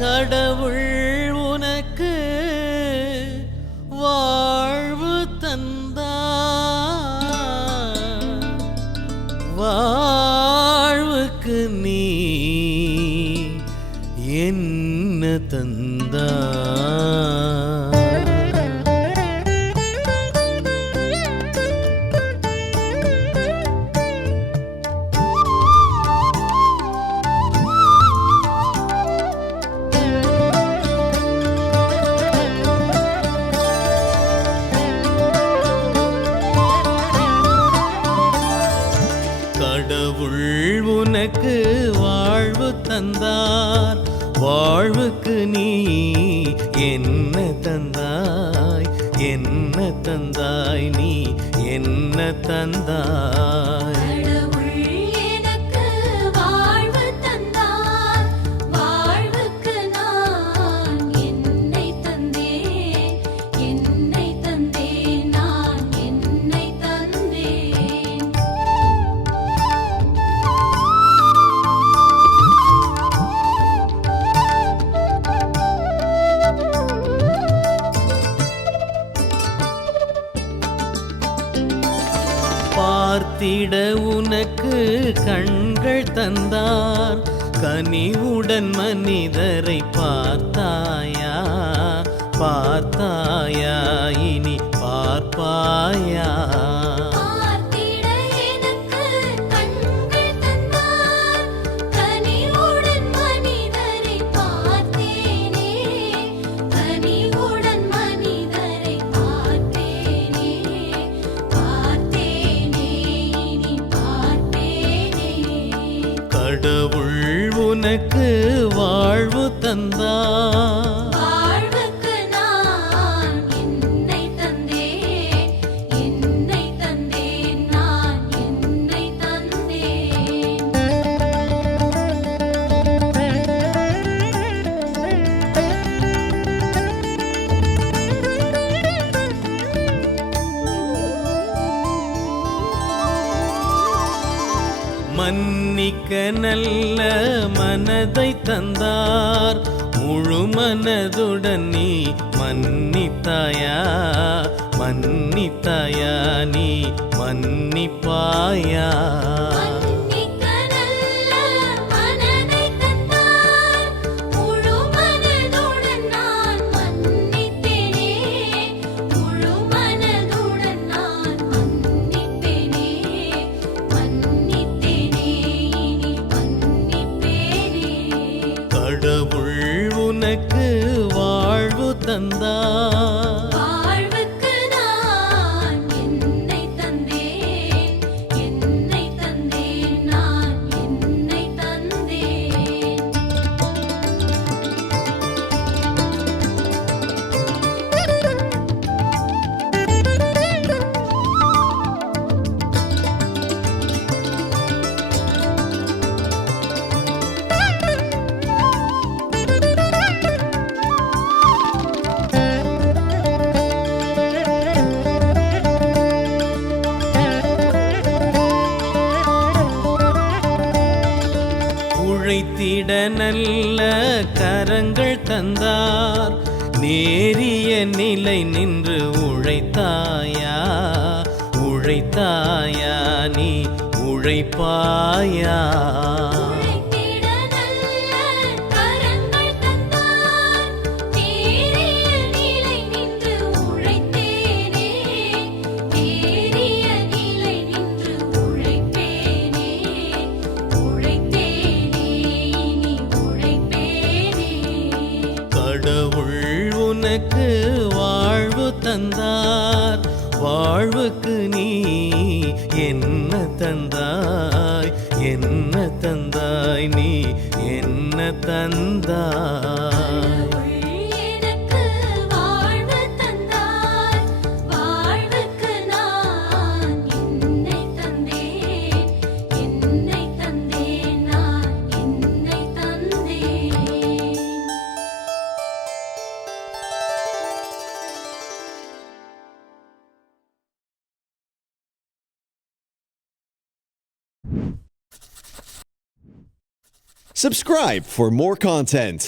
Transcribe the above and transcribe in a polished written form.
கடவுள் உனக்கு வாழ்வு தந்தார், வாழ்வுக்கு நீ என்ன தந்தார்? கடவுள் உனக்கு வாழ்வு தந்தார், வாழ்வுக்கு நீ என்ன தந்தாய்? என்ன தந்தாய்? நீ என்ன தந்தாய்? பார்த்திட உனக்கு கண்கள் தந்தார், கனிவுடன் மனிதரை பார்த்தாயா? பார்த்தாயா? இனி பார்ப்பாயா? கடவுள் உனக்கு வாழ்வு தந்தார், வாழ்வுக்கு நான் என்னை தந்தேன், என்னை தந்தேன், நான் என்னை தந்தேன். மன்னிக்க நல்ல மனதை தந்தார், முழு மனதுடன் நீ மன்னித்தாயா? மன்னித்தாயா? நீ மன்னிப்பாயா? கடவுள் உனக்கு வாழ்வு தந்தார், வாழ்வுக்கு நான் என்னை தந்தேன், என்னை தந்தேன், நான் என்னை தந்தேன். உழைத்திட நல்ல கரங்கள் தந்தார், நேரிய நிலை நின்று உழைத்தாயா? உழைத்தாயா? நீ உழைப்பாயா? கடவுள் உனக்கு வாழ்வு தந்தார், வாழ்வுக்கு நீ என்ன தந்தாய்? என்ன தந்தாய்? நீ என்ன தந்தாய்? Subscribe for more content.